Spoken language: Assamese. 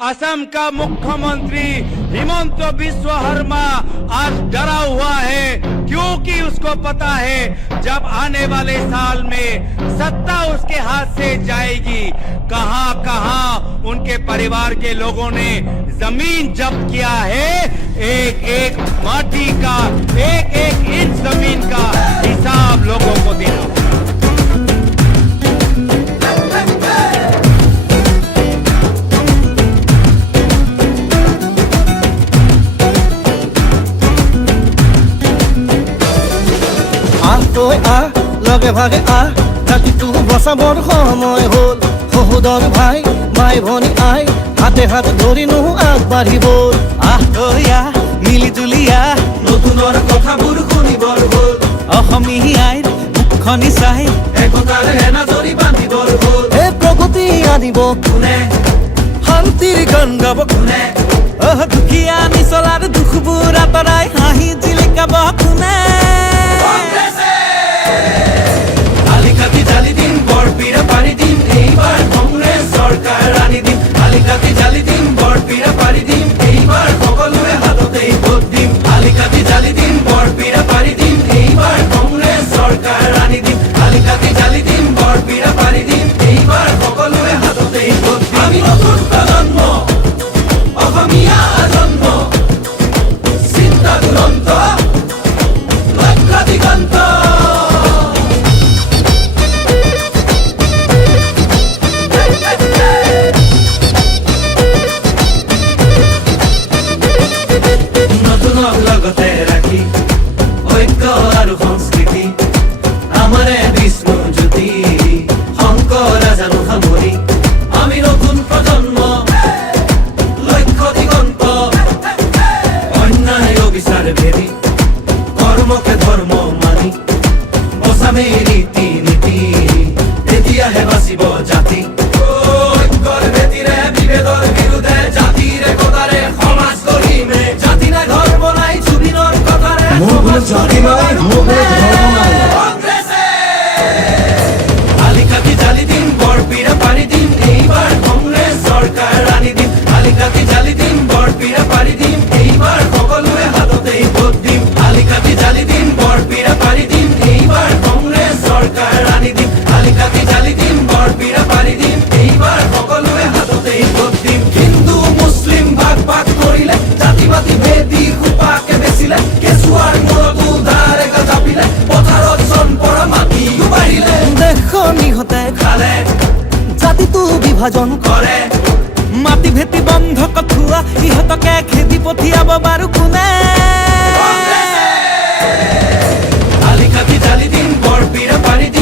असम का मुख्यमंत्री हिमंत बिस्व शर्मा आज डरा हुआ है, क्योंकि उसको पता है जब आने वाले साल में सत्ता उसके हाथ से जाएगी, कहां कहां उनके परिवार के लोगों ने जमीन जब्त किया है। एक एक माटी का, एक एक इंच जमीन का हिसाब लोगों को देना होगा। লগে ভাগে ৰাতিটো বচাবৰ সময় হ'ল। সহোদৰ ভাই মাই ভনী আই হাতে হাত ধৰি নো আগবাঢ়িব। মিলি জুলি নতুনৰ কথাবোৰ শুনিবৰ হ'ল। অসমীয়াইৰ মুখনি চাই একতাৰ এনাজৰি বান্ধিবৰ হ'ল। এই প্ৰগতি আনিব কোনে, শান্তিৰ গান গাব কোনে, দুখীয়া নিচলাৰ দুখবোৰ আঁতৰাই হাঁহি জিলিকাব কোনে। আলিকাতি জালি দিম বৰপীৰা পাৰি দিম, এইবাৰ কংগ্ৰেছ চৰকাৰ আনি দিম। আলিকাতি জালি দিম বৰপীৰা পাৰি দিম, এইবাৰ সকলোৱে হাততেই ভোট দিম। আলিকাতি জালি দিম বৰপীৰা পাৰি দিম, এইবাৰ কংগ্ৰেছ চৰকাৰ আনি দিম। আলিকাতি জালি দিম বৰপীৰা পাৰি দিম, এইবাৰ সকলোৱে হাততেই ভোট দিম। আমি নতুন প্ৰজন্ম, অসমীয়া জন্ম, চিন্তা দুৰন্ত, লক্ষ্য দিগন্ত। লগতে ৰাখি ঐক্য আৰু সংস্কৃতি আমাৰে বিষ্ণু জ্যোতি শংকৰ জানো সামৰি। আমি নতুন প্ৰজন্ম, লক্ষ্য দিগন্ত, অন্যায় অবিচাৰ ভেদি কৰ্মকে ধৰ্ম মানি বচামে ৰীতি নীতি, তেতিয়াহে বাচিব জাতি। ঐক্যৰ ভেটিৰে বিভেদৰ বিৰুদ্ধে জাতিৰ একতাৰে সমাজ গঢ়িমে। জাতি নাই ধৰ্ম নাই জুবিনৰ কথাৰে জাতি নাই ধৰ্ম নাই। আলিকাতি জালি দিম বৰপীৰা পাৰি দিম, এইবাৰ কংগ্ৰেছ চৰকাৰ আনি দিম। আলিকাতি জালি দিম বৰপীৰা পাৰি দিম, এইবাৰ সকলোৱে হাততেই ভোট দিম। আলিকাতি জালি দিম বৰপীৰা পাৰি দিম, এইবাৰ কংগ্ৰেছ চৰকাৰ আনি দিম। আলিকাতি জালি দিম বৰপীৰা পাৰি দিম, এইবাৰ সকলোৱে হাততেই ভোট দিম। হিন্দু মুছলিম ভাগ ভাগ কৰিলে, জাতি পাতি ভেদি সোপাকে বেচিলে, কেঁচুৱাৰ মূৰতো ধাৰেকা জাপিলে, পথাৰত চনপৰা মাটিও বাঢ়িলে। দেশৰ নিহতে খালে, জাতিটো বিভাজন কৰে, মাটি ভেটি বন্ধ কঠুৱা ইহঁতকে খেদি পঠিয়াব বাৰু কোনে। আলিকাতি জালি দিম বৰপীৰা পাৰি দিম,